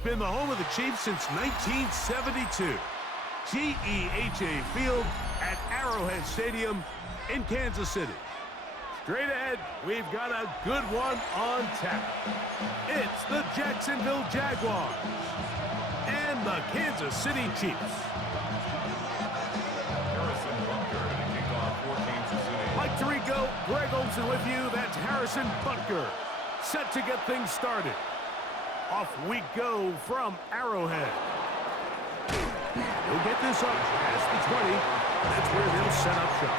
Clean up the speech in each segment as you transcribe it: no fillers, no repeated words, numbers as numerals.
It's been the home of the Chiefs since 1972. GEHA Field at Arrowhead Stadium in Kansas City. Straight ahead, we've got a good one on tap. It's the Jacksonville Jaguars and the Kansas City Chiefs. Mike Tirico, Greg Olsen with you. That's Harrison Butker, set to get things started. Off we go from Arrowhead. He'll get this up past the 20. That's where they'll set up shop.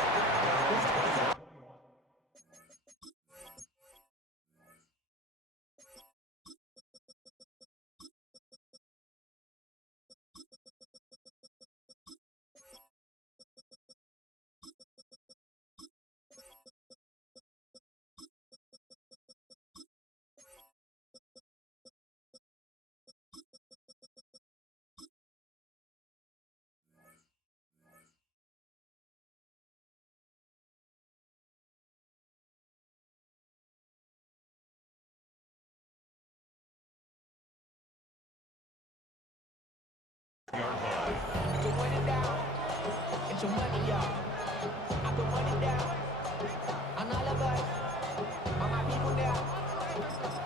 To run it down, it's your money, y'all. I can run it down on all of us, on my people now,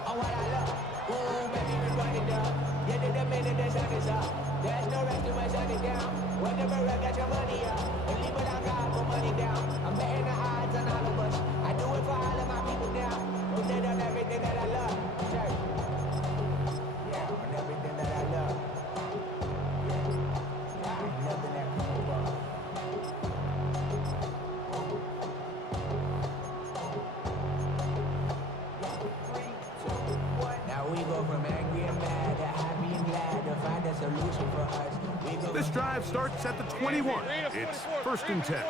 on what I love. Ooh, baby, we run it down. Yeah, the minute the sun is up, there's no rest in my shut it down. Whenever I got your money up, believe it or not, put money down. I'm betting the odds on all of us. I do it for all of my people now. Put it on everything that I love. Church. Yeah, on everything that I love. Now we go from angry and mad to happy and glad to find a solution for us. This drive starts at the 21. It's 1st and 10.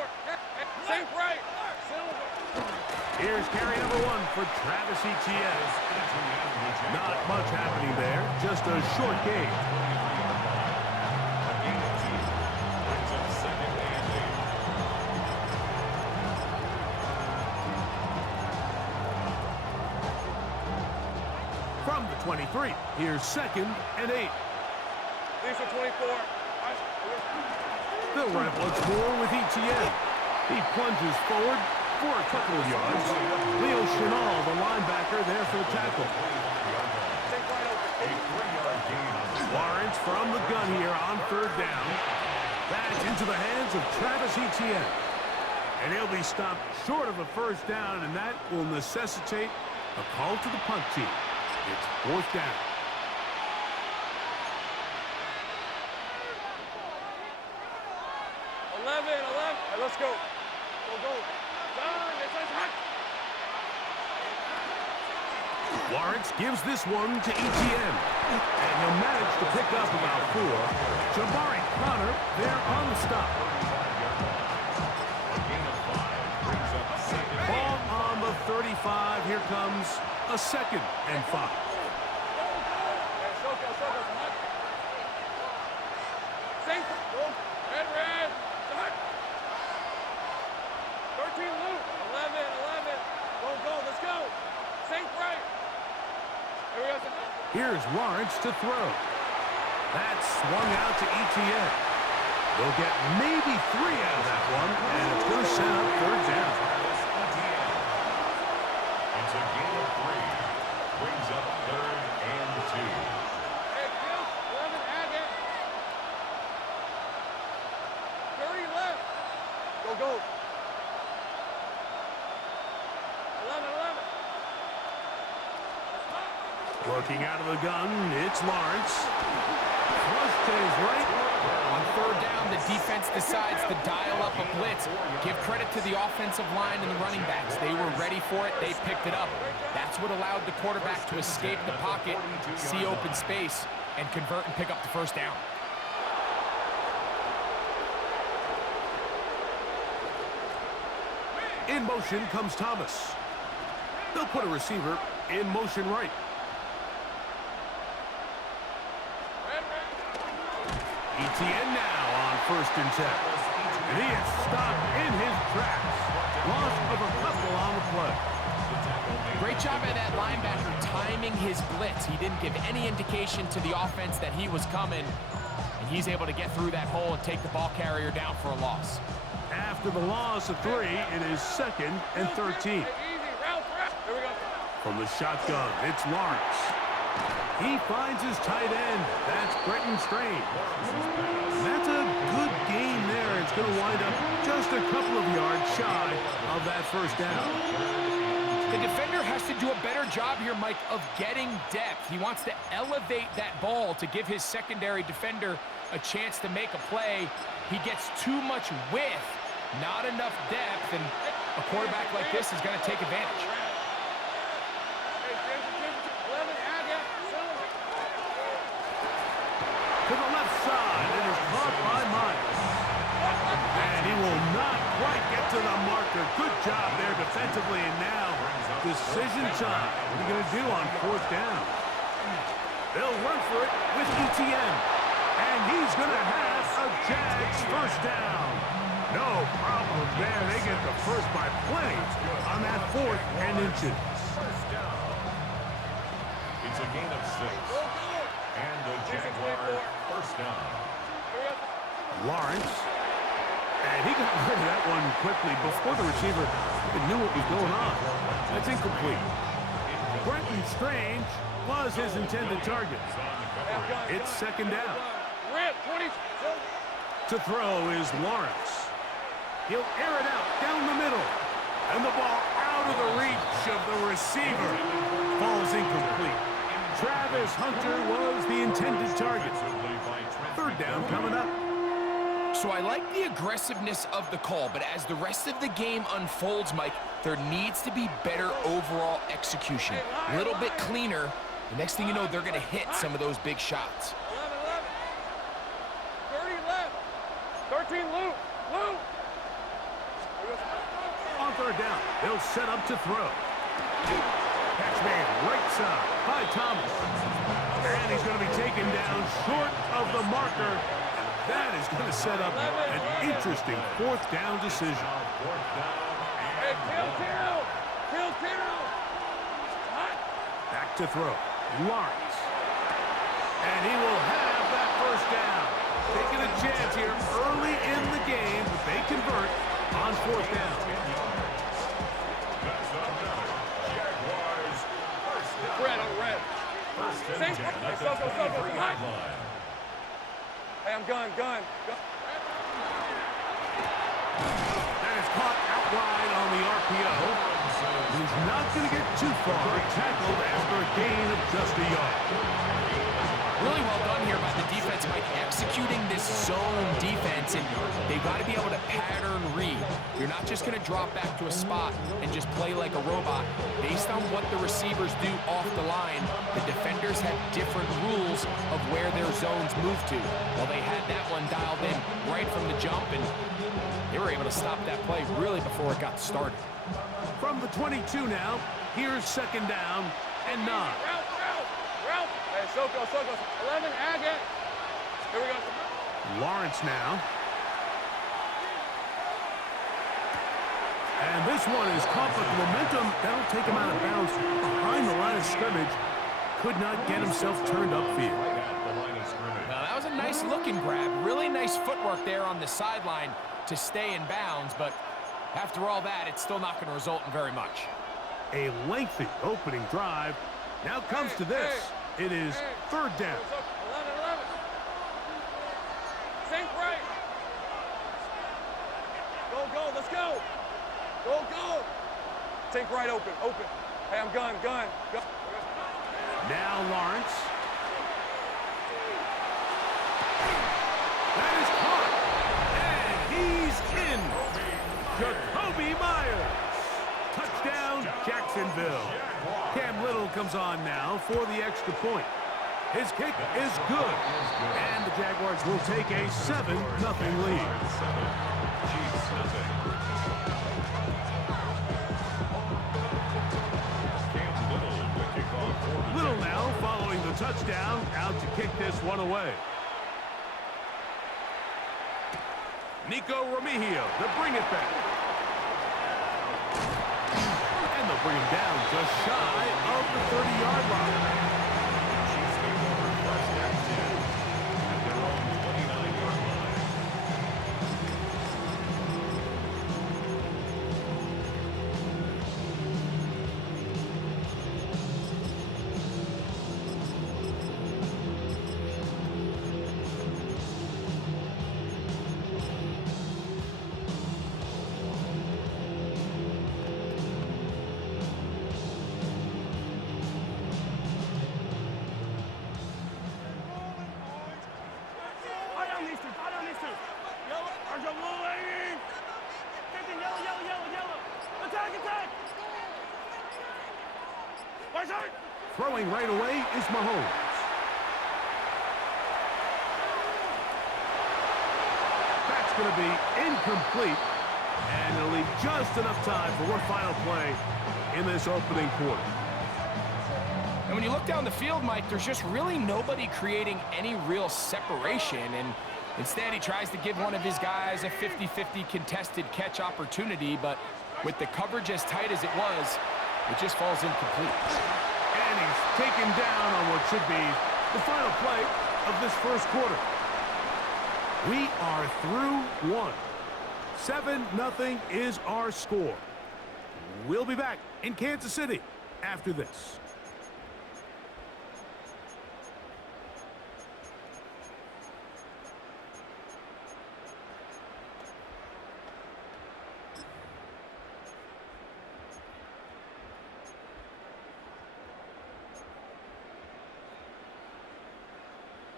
Here's carry number 1 for Travis Etienne. Not much happening there, just a short game. From the 23, here's 2nd and 8. These are 24. They'll run it once more with Etienne. He plunges forward for a couple of yards. Leo Chenal, the linebacker, there for the tackle. Lawrence from the gun here on 3rd down. That's into the hands of Travis Etienne. And he'll be stopped short of a 1st down, and that will necessitate a call to the punt team. It's 4th down. Hey, let's go. Go. Lawrence gives this one to Etienne. And he'll manage to pick up about 4. Jabari Connor there on the stop. Ball on the 35. Here comes a 2nd and 5. Red. 13 loop. 11. Go. Let's go. Sink right. Here's Lawrence to throw. That's swung out to Etienne. They'll get maybe 3 out of that one, and it's going to set up 3rd down. It's a gain of 3. Brings up 3rd and 2. Hey, Gil, 11, add it. 30 left. Go. 11. Looking out of the gun, it's Lawrence. Flush to his right. On 3rd down, the defense decides to dial up a blitz. Give credit to the offensive line and the running backs. They were ready for it. They picked it up. That's what allowed the quarterback to escape the pocket, see open space, and convert and pick up the 1st down. In motion comes Thomas. They'll put a receiver in motion right. Etienne now on 1st and 10. And he is stopped in his tracks. Loss of a couple on the play. Great job by that linebacker timing his blitz. He didn't give any indication to the offense that he was coming, and he's able to get through that hole and take the ball carrier down for a loss. After the loss of 3, it is 2nd and 13. From the shotgun, it's Lawrence. He finds his tight end. That's Brenton Strange. That's a good game there. It's going to wind up just a couple of yards shy of that first down. The defender has to do a better job here, Mike, of getting depth. He wants to elevate that ball to give his secondary defender a chance to make a play. He gets too much width, not enough depth, and a quarterback like this is going to take advantage. To the left side, it is caught by Myers. And he will not quite get to the marker. Good job there defensively, and now decision time. What are you going to do on 4th down? They'll run for it with ETN. And he's going to have a Jags first down. No problem there. They get the first by plenty on that 4th and inches. It's a gain of 6. And the Jaguar first down. Lawrence. And he got rid of that one quickly before the receiver even knew what was going on. That's incomplete. Brenton Strange was his intended target. It's 2nd down. To throw is Lawrence. He'll air it out down the middle. And the ball out of the reach of the receiver. Falls incomplete. Travis Hunter was the intended target. 3rd down coming up. So I like the aggressiveness of the call, but as the rest of the game unfolds, Mike, there needs to be better overall execution. A little bit cleaner. The next thing you know, they're going to hit some of those big shots. 30 left. 13 loop. Loop. On 3rd down, they'll set up to throw. Catch made right side by Thomas. And he's going to be taken down short of the marker. That is going to set up an interesting 4th down decision. Hey, kill. Back to throw. Lawrence. And he will have that first down. Taking a chance here early in the game. They convert on 4th down. Red on red. Hey, I'm gun. That is caught out wide on the RPO. He's not going to get too far. Tackled after a gain of just a yard. Really well done here by the defense, Mike, executing this zone defense, and they've got to be able to pattern read. You're not just going to drop back to a spot and just play like a robot. Based on what the receivers do off the line, the defenders have different rules of where their zones move to. Well, they had that one dialed in right from the jump, and they were able to stop that play really before it got started. From the 22 now, here's 2nd down and 9. Route. Hey, Soko. 11, Agate. Here we go. Lawrence now. And this one is caught, but the momentum, that'll take him out of bounds behind the line of scrimmage. Could not get himself turned upfield. Now, that was a nice looking grab. Really nice footwork there on the sideline to stay in bounds, but after all that, it's still not going to result in very much. A lengthy opening drive. Now comes to this. It is 3rd down. 11. Sink right. Go. Let's go. Go. Sink right open. Hey, I'm gun. Go. Now Lawrence. That is caught. And he's in. Jacoby Myers. Touchdown, Jacksonville. Cam Little comes on now for the extra point. His kick is good. And the Jaguars will take a 7-0 lead. Little now following the touchdown, out to kick this one away. Nico Remigio to bring it back. And the bring him down just shy of the 30-yard line. Chiefs take over first and 10 at their own 29-yard line. Throwing right away is Mahomes. That's going to be incomplete. And it'll leave just enough time for one final play in this opening quarter. And when you look down the field, Mike, there's just really nobody creating any real separation. And instead, he tries to give one of his guys a 50-50 contested catch opportunity. But with the coverage as tight as it was, it just falls incomplete. And he's taken down on what should be the final play of this first quarter. We are through one. 7-0 is our score. We'll be back in Kansas City after this.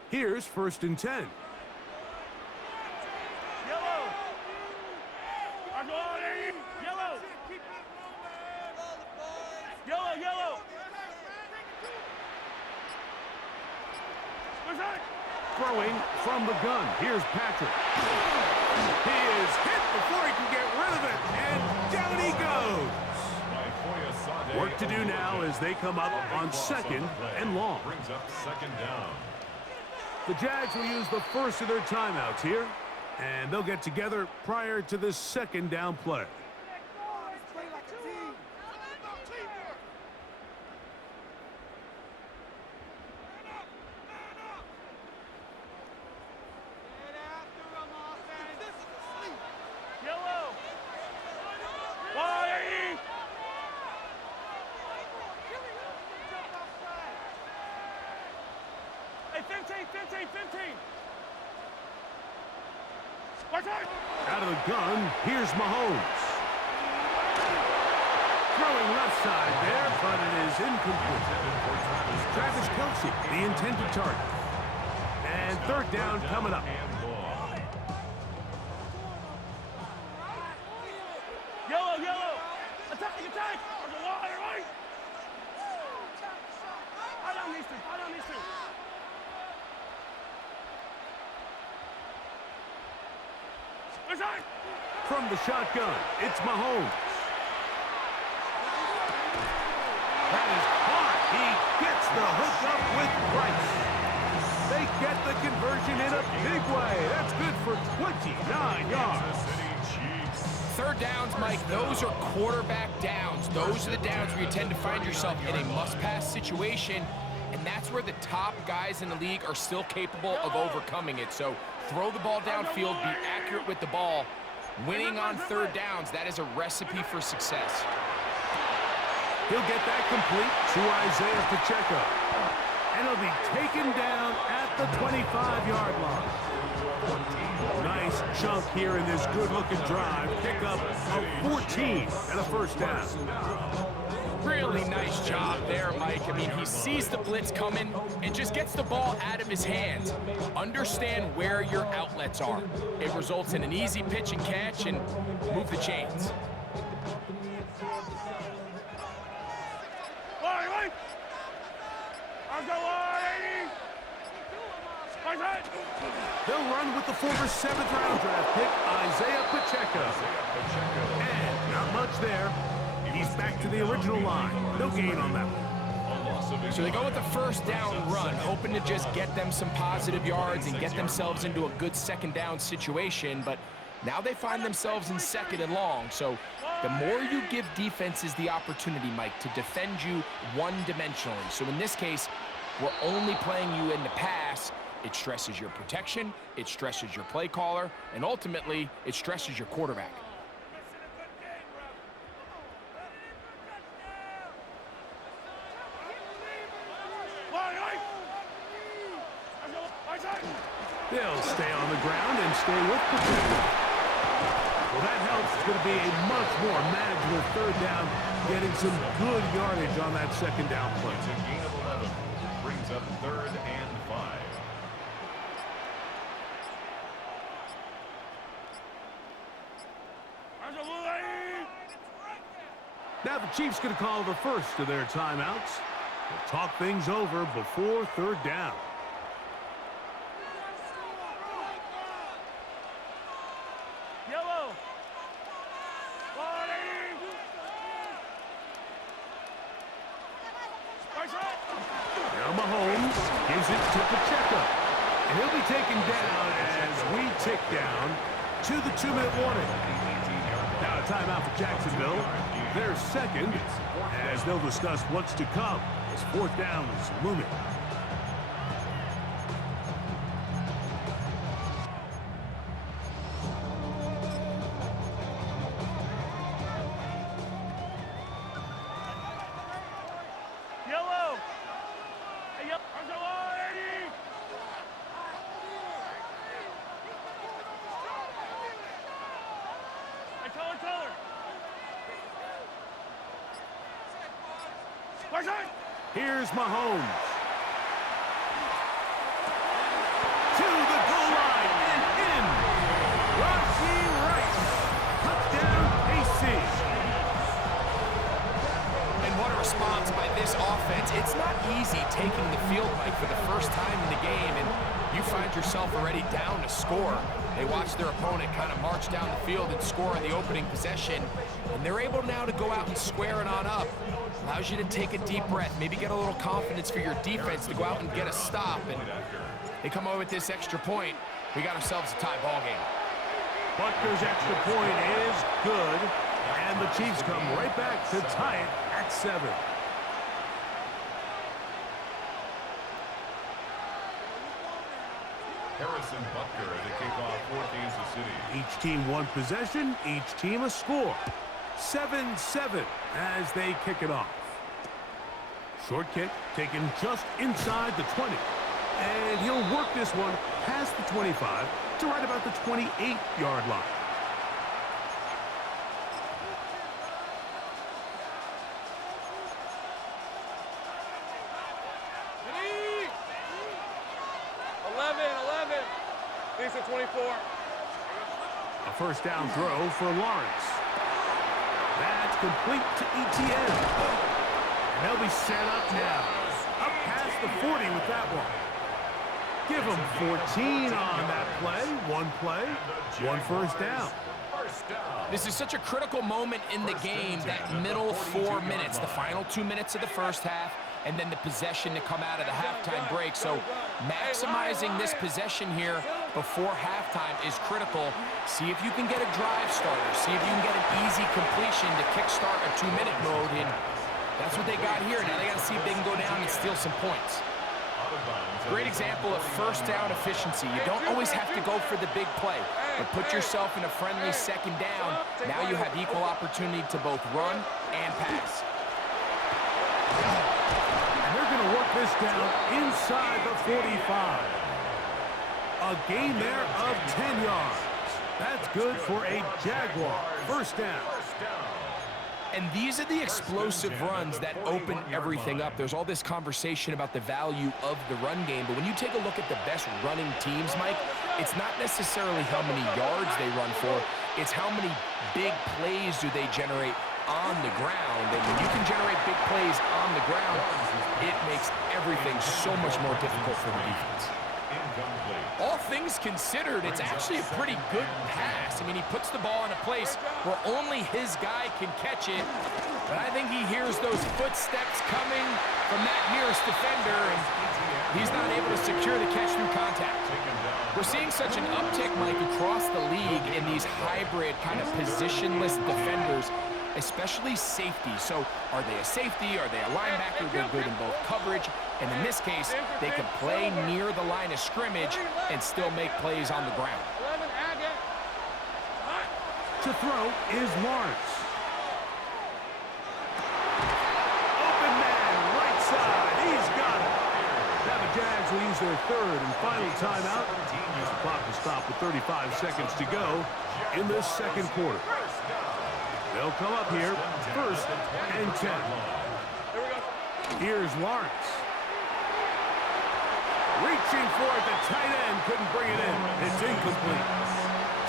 Here's 1st and 10. Yellow. Yellow. Yellow, yellow. Where's that? Throwing from the gun. Here's Patrick. He is hit before he can get rid of it. And down he goes. Work to do now as they come up on 2nd and long. Brings up 2nd down. The Jags will use the first of their timeouts here, and they'll get together prior to this 2nd down play. Yellow. Why? Hey, 15. Out of the gun, here's Mahomes. Throwing left side there, but it is incomplete. Travis Kelce, the intended target. And 3rd down coming up. Yellow. Attack. Right. I don't need to. Where's that? From the shotgun, it's Mahomes. That is caught. He gets the hook up with Price. They get the conversion in a big way. That's good for 29 yards. 3rd downs, Mike, those are quarterback downs. Those are the downs where you tend to find yourself in a must-pass situation, and that's where the top guys in the league are still capable of overcoming it. So throw the ball downfield, be accurate with the ball. Winning on 3rd downs, that is a recipe for success. He'll get that complete to Isaiah Pacheco. And he'll be taken down at the 25-yard line. Nice chunk here in this good-looking drive. Pick up of 14 and a 1st down. Really nice job there, Mike. I mean, he sees the blitz coming and just gets the ball out of his hands. Understand where your outlets are. It results in an easy pitch and catch and move the chains. Right. They'll run with the former 7th-round draft pick, Isaiah Pacheco. And not much there. He's back to the original line. No gain on that one. So they go with the 1st down run, hoping to just get them some positive yards and get themselves into a good 2nd down situation. But Now they find themselves in 2nd and long, so the more you give defenses the opportunity, Mike, to defend you one-dimensionally. So in this case, we're only playing you in the pass. It stresses your protection, it stresses your play caller, and ultimately, it stresses your quarterback. They'll stay on the ground and stay with the ball. Well, that helps. It's going to be a much more manageable 3rd down, getting some good yardage on that 2nd down play. It's a gain of 11. Brings up 3rd and 5. Now the Chiefs going to call the first of their timeouts. They'll talk things over before 3rd down. Now Mahomes gives it to Pacheco. And he'll be taken down as we tick down to the 2-minute warning. Now a timeout for Jacksonville. Their 2nd, as they'll discuss what's to come as 4th down is looming. Here's Mahomes. To the goal line and in. Rashee Rice. Touchdown, KC. And what a response by this offense. It's not easy taking the field, Mike, for the first time in the game, and you find yourself already down to score. They watch their opponent kind of march down the field and score on the opening possession, and they're able now to go out and square it on up. Allows you to take a deep breath, maybe get a little confidence for your defense to go out and get a stop, and they come away with this extra point. We got ourselves a tie ball game. Butker's extra point is good, and the Chiefs come right back to tie it at 7. Harrison Butker to kick off for Kansas City. Each team one possession, each team a score. 7-7 as they kick it off. Short kick taken just inside the 20. And he'll work this one past the 25 to right about the 28-yard line. He's at 24. A first down throw for Lawrence. That's complete to Etienne. And they'll be set up now. Up past the 40 with that one. Give them 14 on that play. One first down. This is such a critical moment in the game, that middle 4 minutes, the final 2 minutes of the first half, and then the possession to come out of the halftime break. So maximizing this possession here before halftime is critical. See if you can get a drive starter. See if you can get an easy completion to kickstart a 2-minute mode. And that's what they got here. Now they got to see if they can go down and steal some points. Great example of first down efficiency. You don't always have to go for the big play, but put yourself in a friendly second down. Now you have equal opportunity to both run and pass. And they're going to work this down inside the 45. A gain there of 10 yards. That's good for a Jaguar first down. And these are the explosive runs that open everything up. There's all this conversation about the value of the run game, but when you take a look at the best running teams, Mike, it's not necessarily how many yards they run for, it's how many big plays do they generate on the ground. And when you can generate big plays on the ground, it makes everything so much more difficult for the defense. All things considered, it's actually a pretty good pass. I mean, he puts the ball in a place where only his guy can catch it. But I think he hears those footsteps coming from that nearest defender, and he's not able to secure the catch through contact. We're seeing such an uptick, Mike, across the league in these hybrid kind of positionless defenders, especially safety. So are they a safety? Are they a linebacker? They're good in both coverage. And in this case, they can play near the line of scrimmage and still make plays on the ground. 11, Agate. Hot. To throw is Lawrence. Open man, right side. He's got it. Now the Jags will use their third and final timeout. Use the clock to stop with 35 seconds to go in this second quarter. They'll come up here, first and 10. Here we go. Here's Lawrence. Reaching for it, the tight end couldn't bring it in. It's incomplete.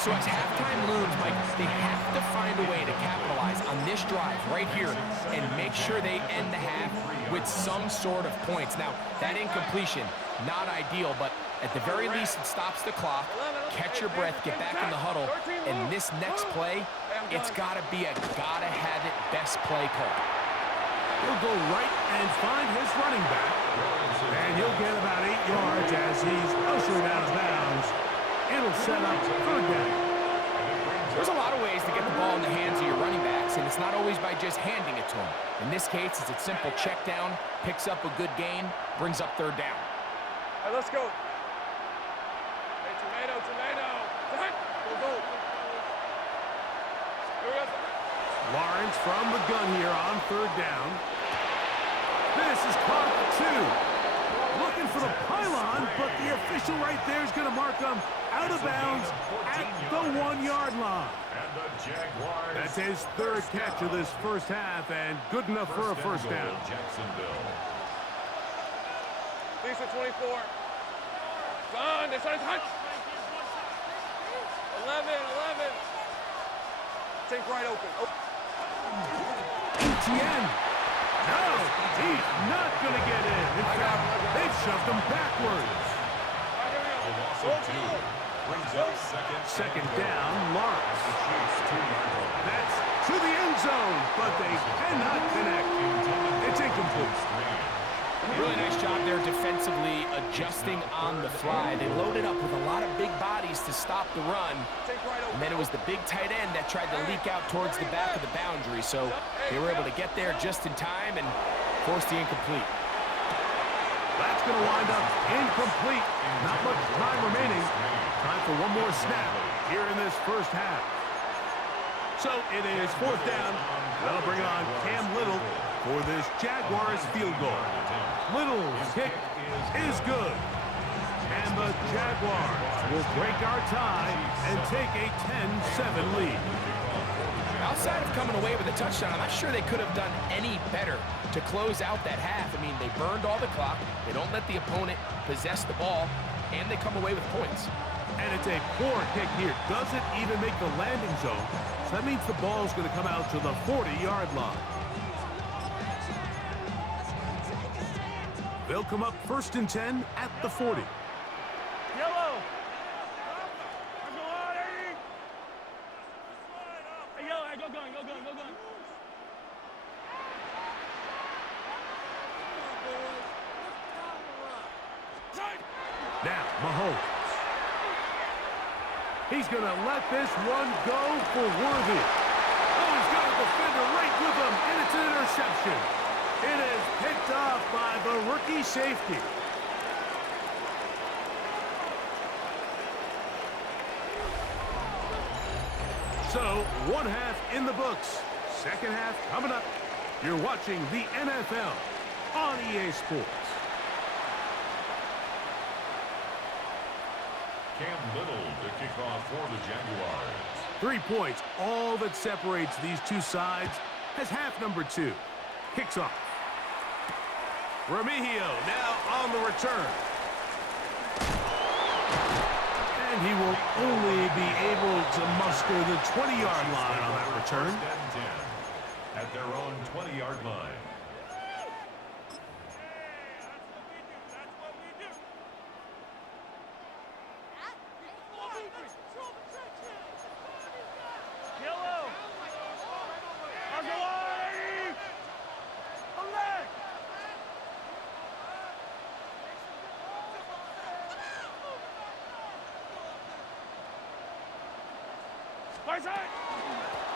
So as halftime looms, Mike, they have to find a way to capitalize on this drive right here and make sure they end the half with some sort of points. Now, that incompletion, not ideal, but at the very least, it stops the clock. Catch your breath, get back in the huddle, and this next play, it's got to be a gotta-have-it best play call. He'll go right and find his running back, and he'll get about 8 yards as he's ushered out of bounds. It'll set up third down. There's a lot of ways to get the ball in the hands of your running backs, and it's not always by just handing it to them. In this case, it's a simple check down, picks up a good gain, brings up third down. Hey, let's go. Hey, tomato. Hot. Go. Here we go. Lawrence from the gun here on third down. This is caught at 2. Looking for the pylon, but the official right there is going to mark him out of bounds at the 1-yard line. That's his third catch of this first half, and good enough for a first down. Lisa 24. Done. This one's hot. 11. Take right open. ETN. No, he's not going to get in. In fact, they've shoved him backwards. Second down, Lawrence. That's to the end zone, but they cannot connect. It's incomplete. Really nice job there defensively, adjusting on the fly. They loaded up with a lot of big bodies to stop the run. And then it was the big tight end that tried to leak out towards the back of the boundary. So they were able to get there just in time and force the incomplete. That's going to wind up incomplete. Not much time remaining. Time for one more snap here in this first half. So it is fourth down. They'll bring on Cam Little for this Jaguars field goal. Little's kick is good. And the Jaguars will break our tie and take a 10-7 lead. Outside of coming away with a touchdown, I'm not sure they could have done any better to close out that half. I mean, they burned all the clock. They don't let the opponent possess the ball, and they come away with points. And it's a poor kick here. Doesn't even make the landing zone. So that means the ball is going to come out to the 40-yard line. They'll come up first and 10 at the 40. Yellow. Go gun. Now, Mahomes. He's going to let this one go for Worthy. Oh, he's got a defender right with him, and it's an interception. It is picked off by the rookie safety. So, one half in the books. Second half coming up. You're watching the NFL on EA Sports. Cam Little to kick off for the Jaguars. 3 points, all that separates these two sides, as half number 2 kicks off. Remigio now on the return. And he will only be able to muster the 20-yard line on that return. First and 10 at their own 20-yard line.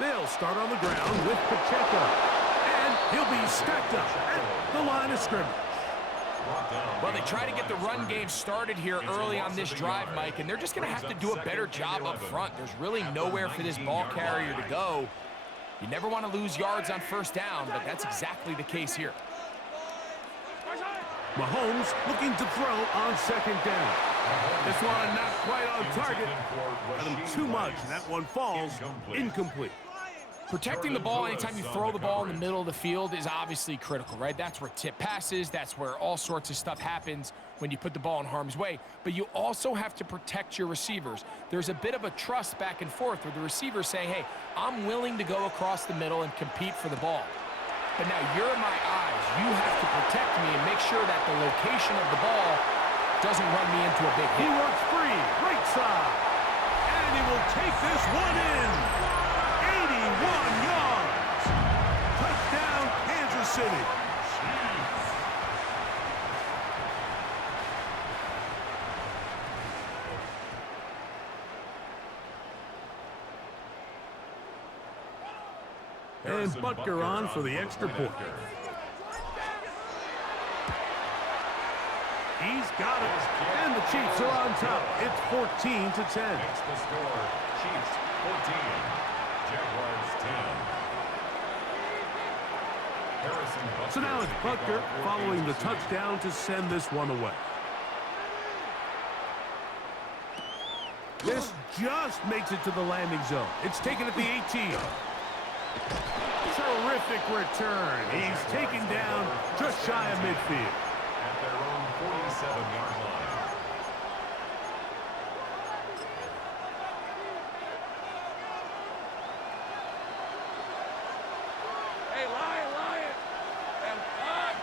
They'll start on the ground with Pacheco. And he'll be stacked up at the line of scrimmage. Well, they try to get the run game started here early on this drive, Mike, and they're just going to have to do a better job up front. There's really nowhere for this ball carrier to go. You never want to lose yards on first down, but that's exactly the case here. Mahomes looking to throw on second down. This one not quite on target. Got him too much, and that one falls incomplete. Protecting the ball anytime you throw the ball in the middle of the field is obviously critical, right? That's where tip passes, that's where all sorts of stuff happens when you put the ball in harm's way. But you also have to protect your receivers. There's a bit of a trust back and forth where the receiver's saying, hey, I'm willing to go across the middle and compete for the ball. But now you're my eyes. You have to protect me and make sure that the location of the ball doesn't run me into a big hit. He works free, right side. And he will take this one in. 81 yards. Touchdown, Kansas City. And Butker on for the extra point. He's got it. And the Chiefs are on top. It's 14-10. It's the score. Chiefs 14. Jaguars 10. So now it's Butker following the touchdown to send this one away. This just makes it to the landing zone. It's taken at the 18. Terrific return. He's taken down just shy of midfield. At their own 47-yard line. Hey, Lion. And cut.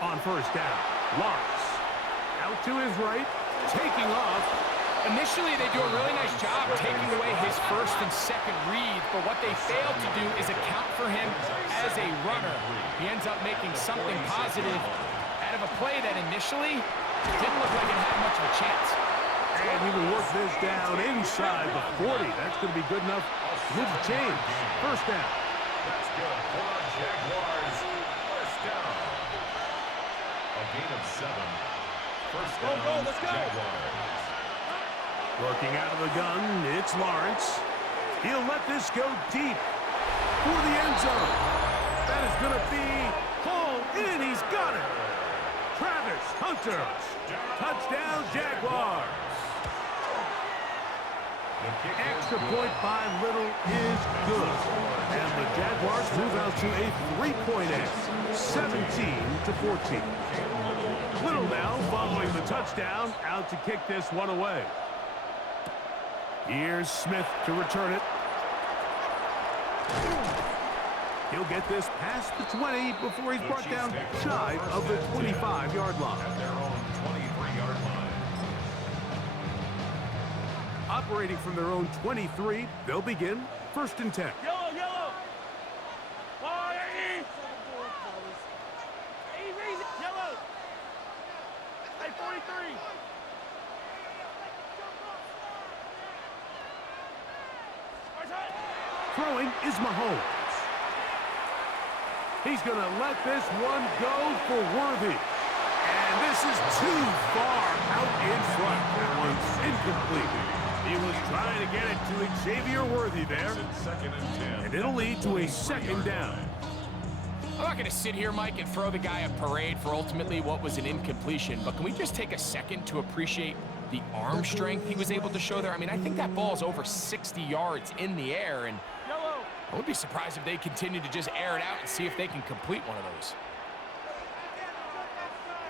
On first down, Lawrence. Out to his right, taking off. Initially, they do a really nice job taking away his first and second read, but what they failed to do is account for him as a runner. He ends up making something positive out of a play that initially didn't look like it had much of a chance. And he will work this down inside the 40. That's going to be good enough to move the chains. First down. That's good for the Jaguars. First down. A gain of 7. First down, let's go. Jaguars. Working out of the gun, it's Lawrence. He'll let this go deep for the end zone. That is going to be hauled in. He's got it. Travis Hunter. Touchdown, Jaguars. Extra point by Little is good. And the Jaguars move out to a 3-point edge, 17-14. Little now following the touchdown, out to kick this one away. Here's Smith to return it. He'll get this past the 20 before he's brought down shy of the 25-yard line. At their own 23-yard line. Operating from their own 23, they'll begin first and 10. Yellow. Fire, Yellow. Hey, 43. Throwing is Mahomes. He's going to let this one go for Worthy. And this is too far out in front. That one's incomplete. He was trying to get it to Xavier Worthy there. Second and 10. And it'll lead to a second down. I'm not going to sit here, Mike, and throw the guy a parade for ultimately what was an incompletion, but can we just take a second to appreciate the arm strength he was able to show there? I mean, I think that ball's over 60 yards in the air, and I would be surprised if they continue to just air it out and see if they can complete one of those.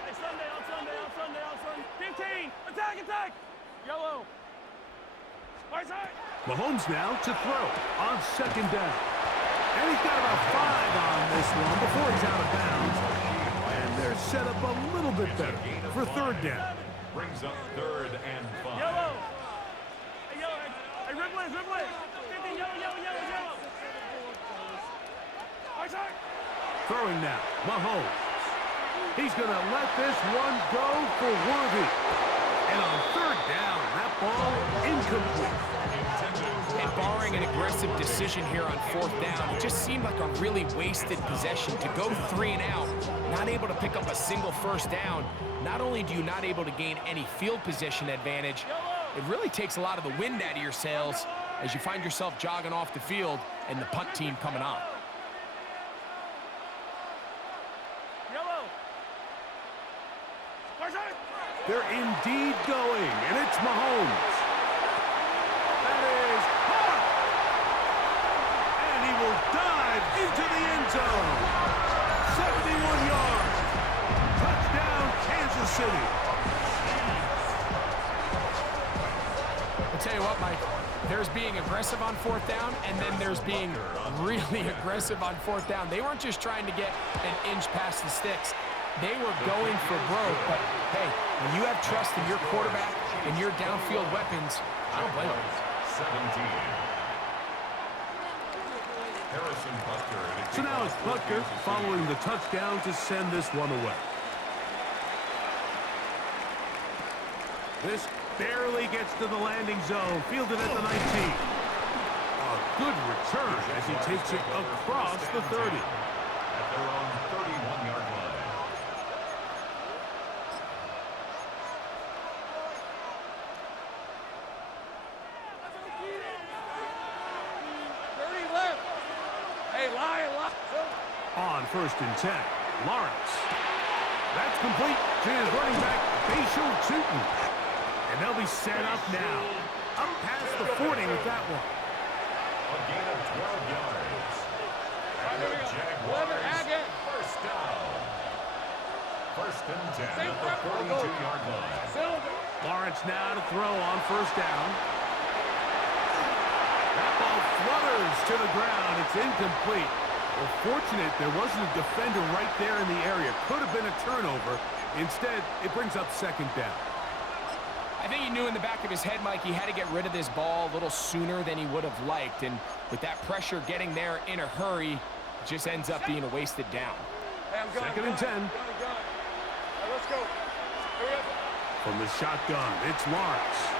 Hey, Sunday, on Sunday. 15, attack. Yellow. Right side. Mahomes now to throw on second down. And he's got about 5 on this one before he's out of bounds. And they're set up a little bit better for third down. Brings up 3rd and 5. Yellow. Hey, Ripley. 15, yellow. Right side. Throwing now, Mahomes. He's going to let this one go for Worthy. And on third down, that ball incomplete. And And barring an aggressive decision here on 4th down, it just seemed like a really wasted possession. To go 3 and out, not able to pick up a single 1st down, not only do you not able to gain any field position advantage, it really takes a lot of the wind out of your sails as you find yourself jogging off the field and the punt team coming on. They're indeed going, and it's Mahomes. That is caught. And he will dive into the end zone. 71 yards. Touchdown, Kansas City. I'll tell you what, Mike, there's being aggressive on 4th down, and then there's being really aggressive on 4th down. They weren't just trying to get an inch past the sticks. They were going for broke, but hey, when you have trust in your quarterback and your downfield weapons, I don't blame them. 17. Harrison Butker. So now it's Butker following the touchdown to send this one away. This barely gets to the landing zone, fielded at the 19. A good return as he takes it across the 30. At their own 31-yard line. On 1st and 10, Lawrence. That's complete to his running back, Facial Tootin. And they'll be set up now. Up past the 40 with that one. A gain of 12 yards. And the Jaguars, 1st down. 1st and 10 at the 42-yard line. Lawrence now to throw on 1st down. That ball flutters to the ground. It's incomplete. Well, fortunate there wasn't a defender right there in the area. Could have been a turnover. Instead, it brings up 2nd down. I think he knew in the back of his head, Mike, he had to get rid of this ball a little sooner than he would have liked. And with that pressure getting there in a hurry, it just ends up being a wasted down. Hey, 2nd and 10. Let's go. From the shotgun, it's Lawrence.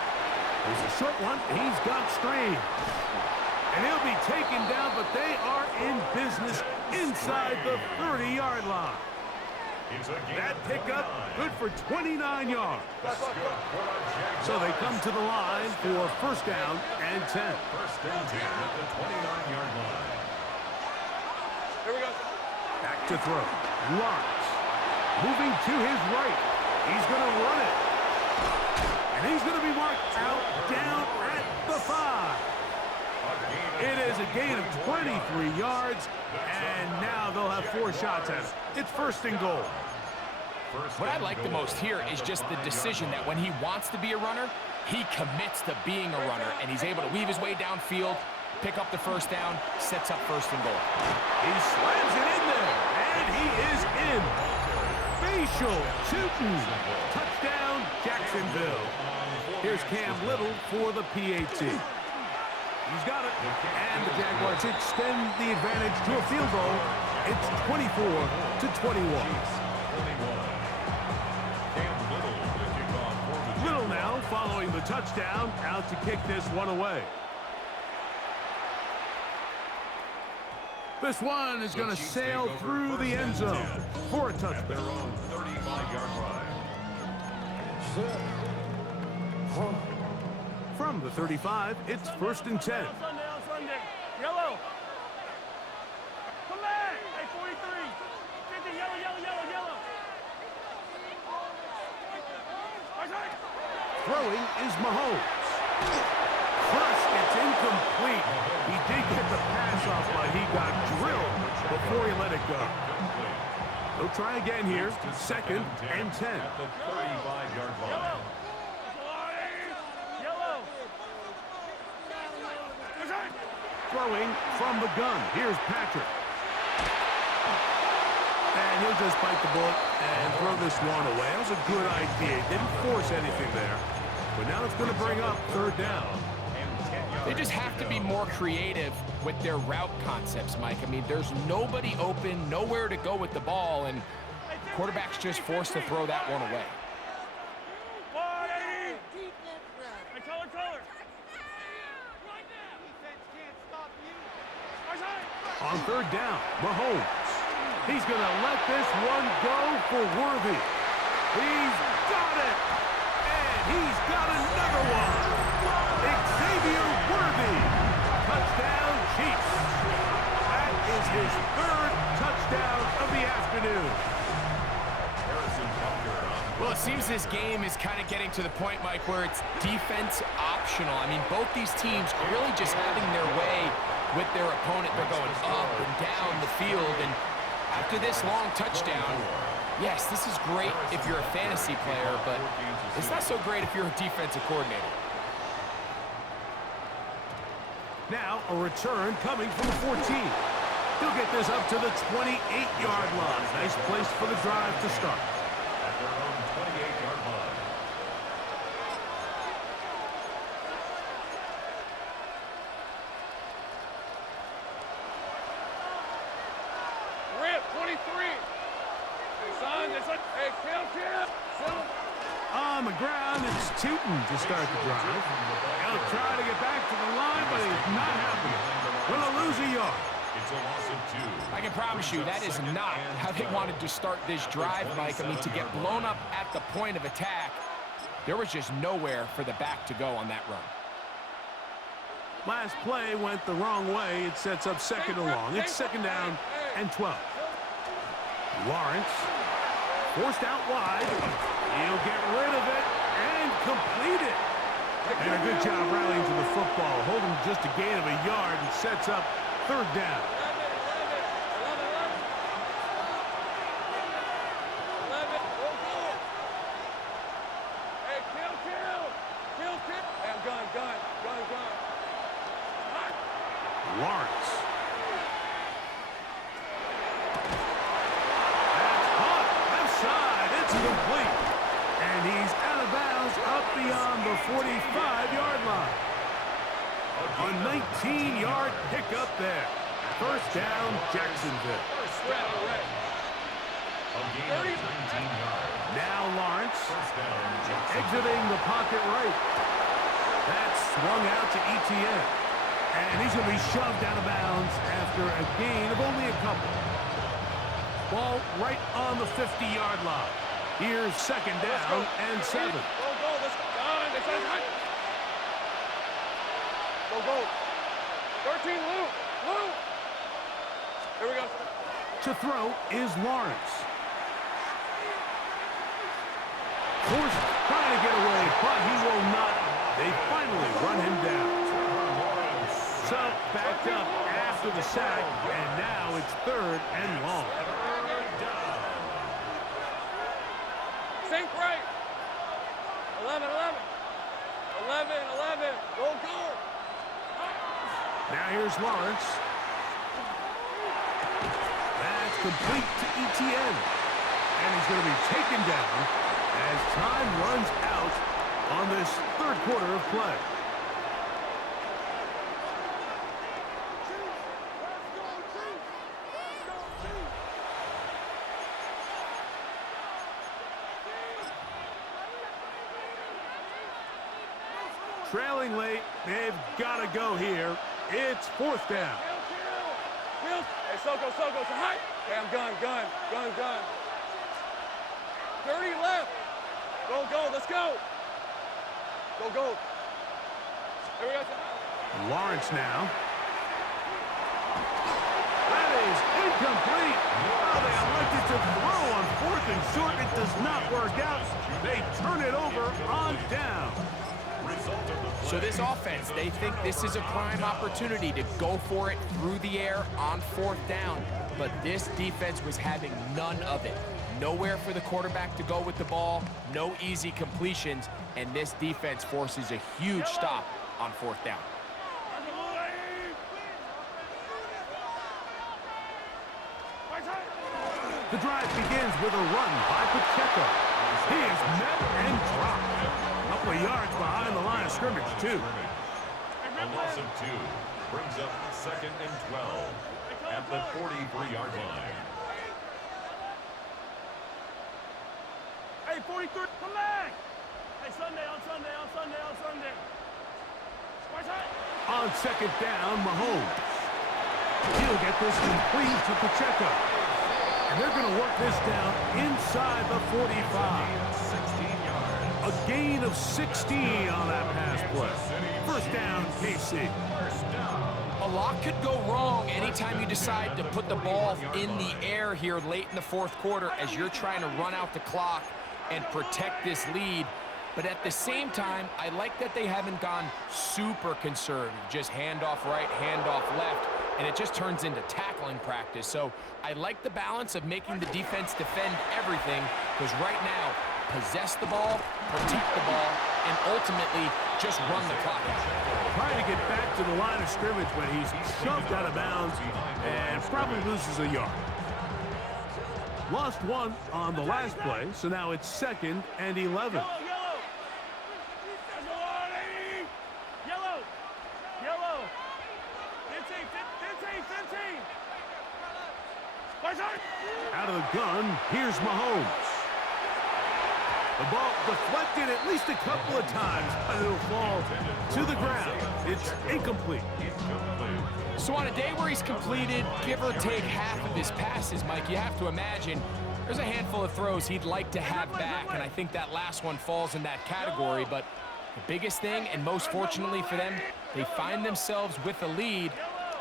There's a short one. He's got strain. And he'll be taken down, but they are in business inside the 30-yard line. That pickup, good for 29 yards. So they come to the line for 1st down and 10. 1st and 10 at the 29-yard line. Here we go. Back to throw. Lawrence moving to his right. He's going to run it. And he's going to be marked out down at the 5. It is a gain of 23 yards, and now they'll have 4 shots at it. It's 1st and goal. What I like the most here is just the decision that when he wants to be a runner, he commits to being a runner, and he's able to weave his way downfield, pick up the 1st down, sets up 1st and goal. He slams it in there, and he is in. Facial Tootin. Touchdown, Jacksonville. Here's Cam Little for the PAT. He's got it. And the Jaguars extend the advantage to a field goal. It's 24-21. Little now following the touchdown, out to kick this one away. This one is going to sail through the end zone for a touchdown. 35-yard line. From the 35, it's 1st and 10. Sunday. Yellow. Come back. Hey, 43. 50, yellow. Throwing is Mahomes. Crushed, it's incomplete. He did get the pass off, but he got drilled before he let it go. They'll try again here. 2nd and 10. At the 35-yard line. Throwing from the gun. Here's Patrick. And he'll just bite the bullet and throw this one away. That was a good idea. Didn't force anything there. But now it's going to bring up 3rd down. They just have to be more creative with their route concepts, Mike. I mean, there's nobody open, nowhere to go with the ball, and quarterback's just forced to throw that one away. On third down, Mahomes. He's going to let this one go for Worthy. He's got it. And he's got another one. Xavier Worthy. Touchdown, Chiefs. That is his third touchdown of the afternoon. Well, it seems this game is kind of getting to the point, Mike, where it's defense optional. I mean, both these teams are really just having their way with their opponent. They're going up and down the field, and after this long touchdown, yes, this is great if you're a fantasy player, but it's not so great if you're a defensive coordinator. Now a return coming from the 14. He'll get this up to the 28-yard line. Nice place for the drive to start. At their own 28-yard line. Rip, 23. Hey, son, hey, kill. On the ground, it's Tootin to start the drive. He'll try to get back to the line, but it's not happening. Will lose a yard. It's a loss of 2. I can promise you that is not how they wanted to start this drive, Mike. I mean, to get blown up at the point of attack, there was just nowhere for the back to go on that run. Last play went the wrong way. It sets up second and long. It's second down and 12. Lawrence forced out wide. He'll get rid of it and complete it. And a good job rallying to the football. Holding just a gain of a yard and sets up third down. 11. Hey, kill. And gun. Lawrence. That's caught. Left side. It's complete. And he's out of bounds up beyond the 45-yard line. A 19-yard pickup there. First down, Jacksonville. Now Lawrence exiting the pocket right. That's swung out to Etienne. And he's going to be shoved out of bounds after a gain of only a couple. Ball right on the 50-yard line. Here's second down and 7. Go. Go. 13, Lou. Here we go. To throw is Lawrence. Forced, trying to get away, but he will not. They finally run him down. So backed up after the sack, and now it's third and long. Sink right. 11. Go. Now here's Lawrence. That's complete to Etienne. And he's going to be taken down as time runs out on this third quarter of play. Trailing late, they've got to go here. It's fourth down. Kill. Hey, Soko, so high. Hey, I'm gun. 30 left. Go, let's go. Go. Here we go. Lawrence now. That is incomplete. Oh, they elected to throw on fourth and short. It does not work out. They turn it over on down. So this offense, they think this is a prime opportunity to go for it through the air on fourth down. But this defense was having none of it. Nowhere for the quarterback to go with the ball, no easy completions, and this defense forces a huge stop on fourth down. The drive begins with a run by Pacheco. He is met and dropped. A couple of yards behind the line of scrimmage, too. A loss of 2 brings up second and 12 at the 43-yard line. Hey, 43, come back! Hey, Sunday. On second down, Mahomes. He'll get this complete to Pacheco. And they're going to work this down inside the 45. 16 yards. A gain of 16 on that pass play. First down, KC. First down. A lot could go wrong anytime you decide to put the ball in the air here late in the fourth quarter as you're trying to run out the clock and protect this lead. But at the same time, I like that they haven't gone super conservative. Just handoff right, handoff left, and it just turns into tackling practice. So I like the balance of making the defense defend everything, because right now, possess the ball, protect the ball, and ultimately just run the clock out. Trying to get back to the line of scrimmage when he's shoved out of bounds and probably loses a yard. Lost one on the last play, so now it's 2nd and 11. Out of the gun, here's Mahomes. The ball deflected at least a couple of times, but it'll fall to the ground. It's incomplete. So on a day where he's completed, give or take half of his passes, Mike, you have to imagine there's a handful of throws he'd like to have back, and I think that last one falls in that category. But the biggest thing, and most fortunately for them, they find themselves with a lead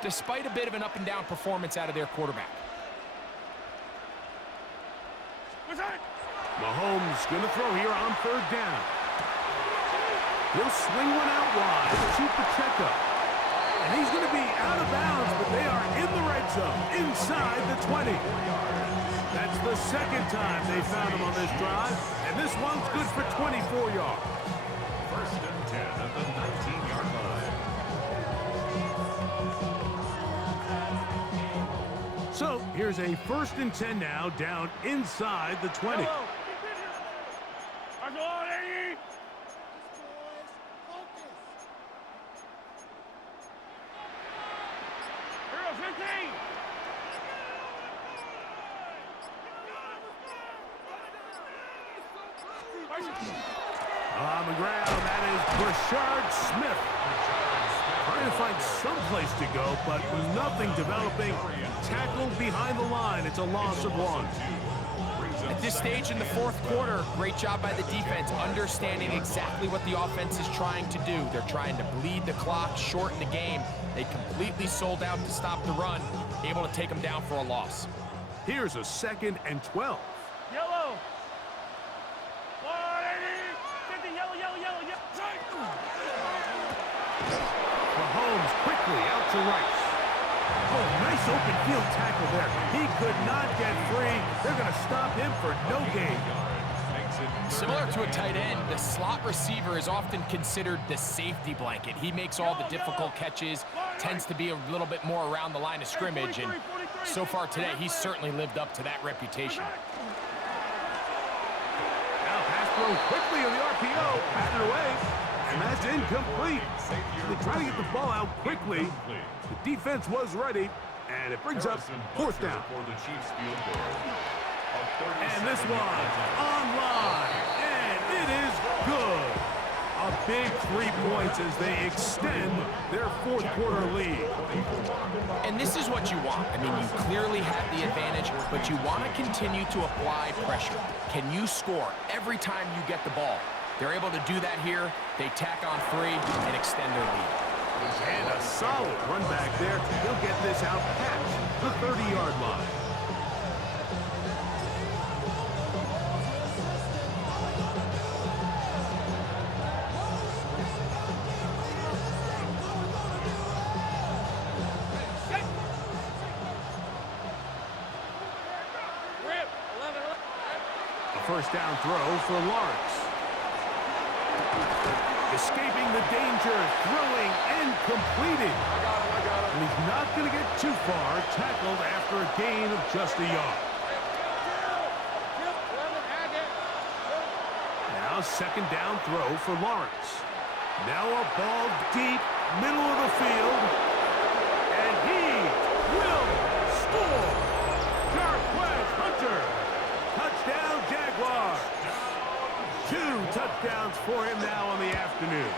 despite a bit of an up-and-down performance out of their quarterback. Mahomes going to throw here on 3rd down. He'll swing one out wide to Pacheco. And he's going to be out of bounds, but they are in the red zone, inside the 20. That's the 2nd time they found him on this drive, and this one's good for 24 yards. First and 10 at the 19-yard line. So here's a 1st and 10 now, down inside the 20. On the ground, that is Brashard Smith. Trying to find some place to go, but nothing developing. Tackled behind the line. It's a loss of 1. At this stage in the fourth quarter, great job by the defense, understanding exactly what the offense is trying to do. They're trying to bleed the clock, shorten the game. They completely sold out to stop the run, able to take them down for a loss. Here's a 2nd and 12. Yellow. Mahomes quickly out to Rice. Oh, nice open field tackle there. He could not get free. They're going to stop him for no gain. Similar to a tight end, the slot receiver is often considered the safety blanket. He makes all the difficult catches, tends to be a little bit more around the line of scrimmage, and so far today, he's certainly lived up to that reputation. Now pass throw quickly on the RPO, batted away, and that's incomplete. So they try to get the ball out quickly. The defense was ready, and it brings up 4th down. For the Chiefs field goal. And this one online, and it is good. A big 3 points as they extend their 4th quarter lead. And this is what you want. I mean, you clearly have the advantage, but you want to continue to apply pressure. Can you score every time you get the ball? They're able to do that here. They tack on 3 and extend their lead. And a solid run back there. He'll get this out past the 30-yard line. First down throw for Lawrence. Escaping the danger, throwing, and completing. And he's not going to get too far, tackled after a gain of just a yard. Now 2nd down throw for Lawrence. Now a ball deep, middle of the field. And he will score. Jarquez Hunter. Touchdown, Jaguars. 2 touchdowns for him now on the afternoon.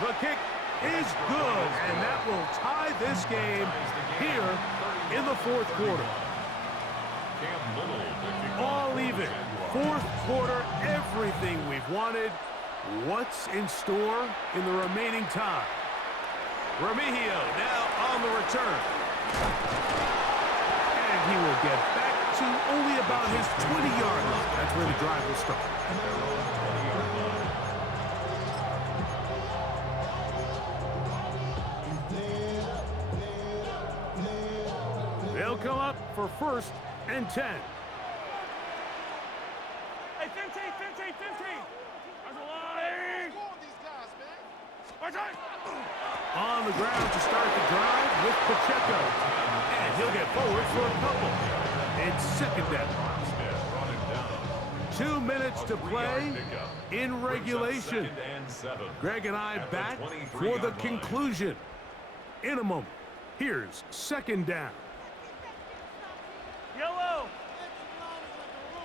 The kick is good, and that will tie this game here in the fourth quarter. All even. Fourth quarter, everything we've wanted. What's in store in the remaining time? Remigio now on the return. And he will get back to only about his 20-yard line. That's where the drive will start. They'll come up for 1st and 10. Hey, 15, 15, 15. There's a lot. On the ground to start the drive with Pacheco. And he'll get forward for a couple. It's 2nd down. 2 minutes to play in regulation. Greg and I back for the conclusion in a moment. Here's 2nd down. Yellow.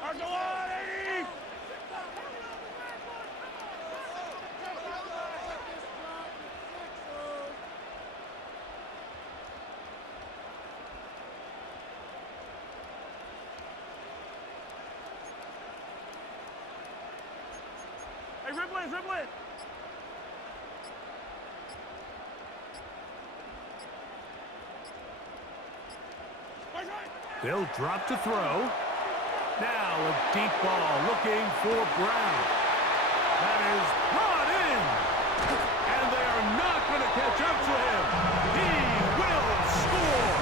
Argelati. Hey, Ripley, Ripley. They'll drop to throw. Now a deep ball looking for Brown. That is brought in. And they are not going to catch up to him. He will score.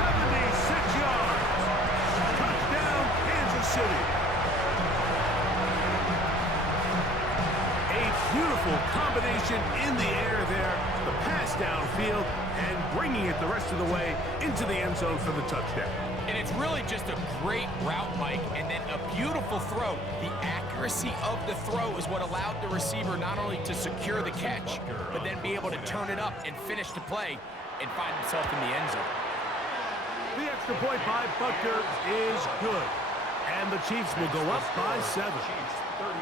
76 yards. Touchdown, Kansas City. A beautiful combination in the air there. The pass downfield and bringing it the rest of the way into the end zone for the touchdown. And it's really just a great route, Mike, and then a beautiful throw. The accuracy of the throw is what allowed the receiver not only to secure the catch, but then be able to turn it up and finish the play and find himself in the end zone. The extra point by Butker is good. And the Chiefs will go up by 7. Chiefs 38,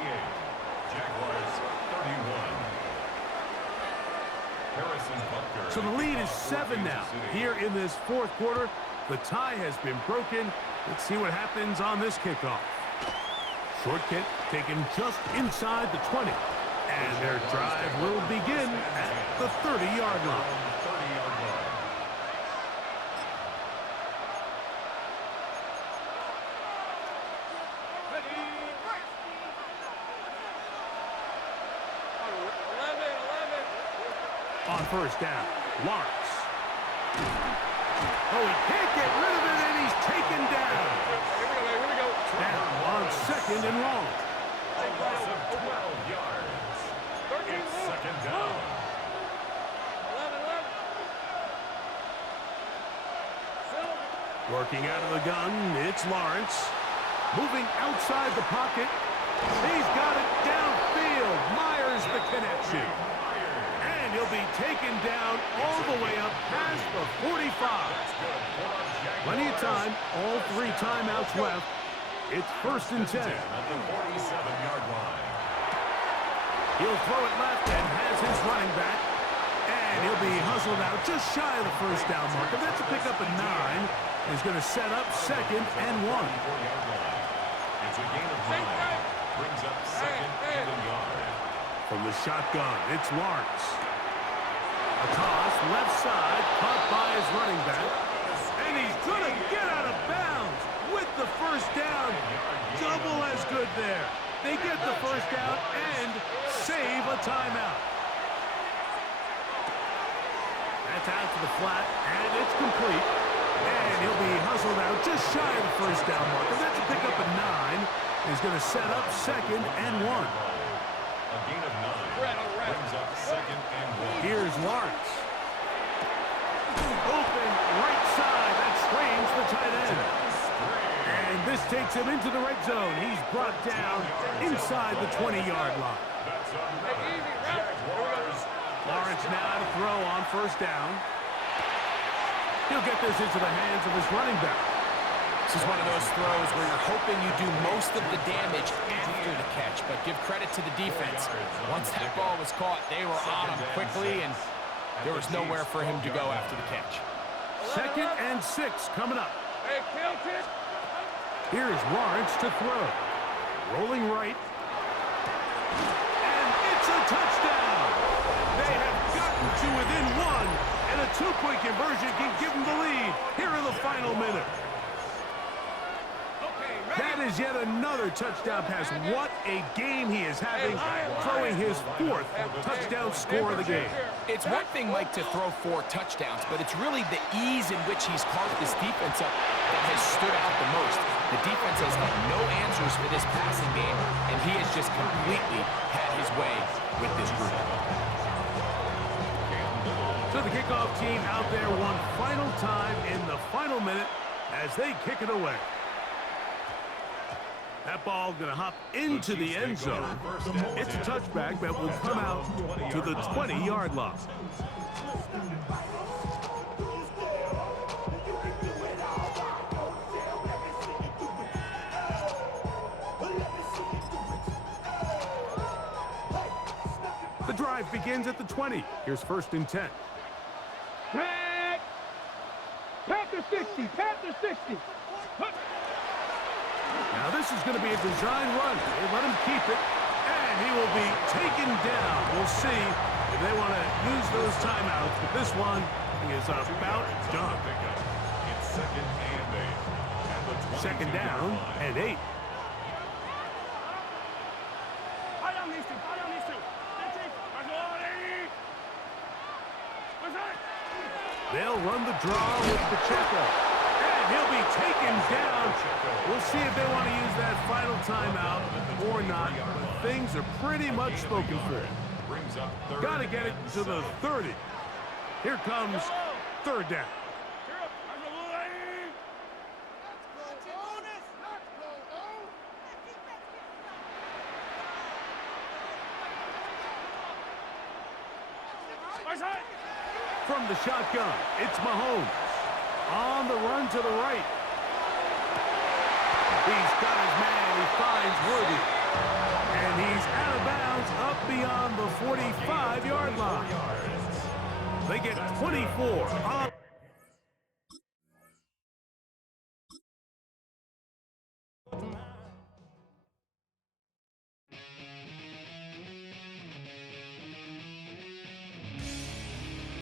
Jaguars 31. So the lead is 7 now. Here in this fourth quarter, the tie has been broken. Let's see what happens on this kickoff. Short kick taken just inside the 20. And their drive will begin at the 30-yard line. On 1st down, Lawrence. Oh, he can't get rid of it, and he's taken down. Here we go. Now on 2nd and long. A loss of 12 yards. It's 2nd down. 11. Working out of the gun, it's Lawrence. Moving outside the pocket. He's got it downfield. Myers the connection. And he'll be taken down all the way up past the 45. Plenty of time. All 3 timeouts left. It's 1st and 10. At the 47-yard line. He'll throw it left and has his running back. And he'll be hustled out just shy of the 1st down marker. That's a pickup of 9. He's going to set up 2nd and 1. It's a gain of 9. Brings up 2nd and a yard. From the shotgun, it's Lawrence. A toss, left side, caught by his running back. And he's going to get out of bounds with the 1st down. Double as good there. They get the 1st down and save a timeout. That's out to the flat, and it's complete. And he'll be hustled out just shy of the 1st down marker. That's a pickup of 9. He's going to set up 2nd and 1. A gain of 9. Brings up 2nd and 1. Here's Lawrence. Open right side. That screams the tight end. And this takes him into the red zone. He's brought down inside the 20-yard line. That's another Jaguars. Lawrence now to throw on 1st down. He'll get this into the hands of his running back. This is one of those throws where you're hoping you do most of the damage after the catch, but give credit to the defense. Once that ball was caught, they were on him quickly, and there was nowhere for him to go after the catch. 2nd and 6 coming up. Hey, count it. Here's Lawrence to throw. Rolling right. And it's a touchdown. They have gotten to within one, and a 2-point conversion can give them the lead here in the final minute. That is yet another touchdown pass. What a game he is having, throwing his 4th touchdown score of the game. It's one thing, Mike, to throw 4 touchdowns, but it's really the ease in which he's carved this defense up that has stood out the most. The defense has had no answers for this passing game, and he has just completely had his way with this group. So the kickoff team out there one final time in the final minute as they kick it away. That ball going to hop into the end zone. It's a touchback that will come out to the 20-yard line. The drive begins at the 20. Here's 1st and 10. Panther 60, Panther 60. Now this is going to be a design run. They let him keep it, and he will be taken down. We'll see if they want to use those timeouts, but this one is about done. It's 2nd and 8. 2nd down and 8. They'll run the draw with Pacheco. And he'll be taken down. We'll see if they want to use that final timeout or not. But things are pretty much spoken for. Got to get it to the 30. Here comes 3rd down. From the shotgun, it's Mahomes. On the run to the right. He's got his man. He finds Worthy. And he's out of bounds up beyond the 45-yard line. They get 24 on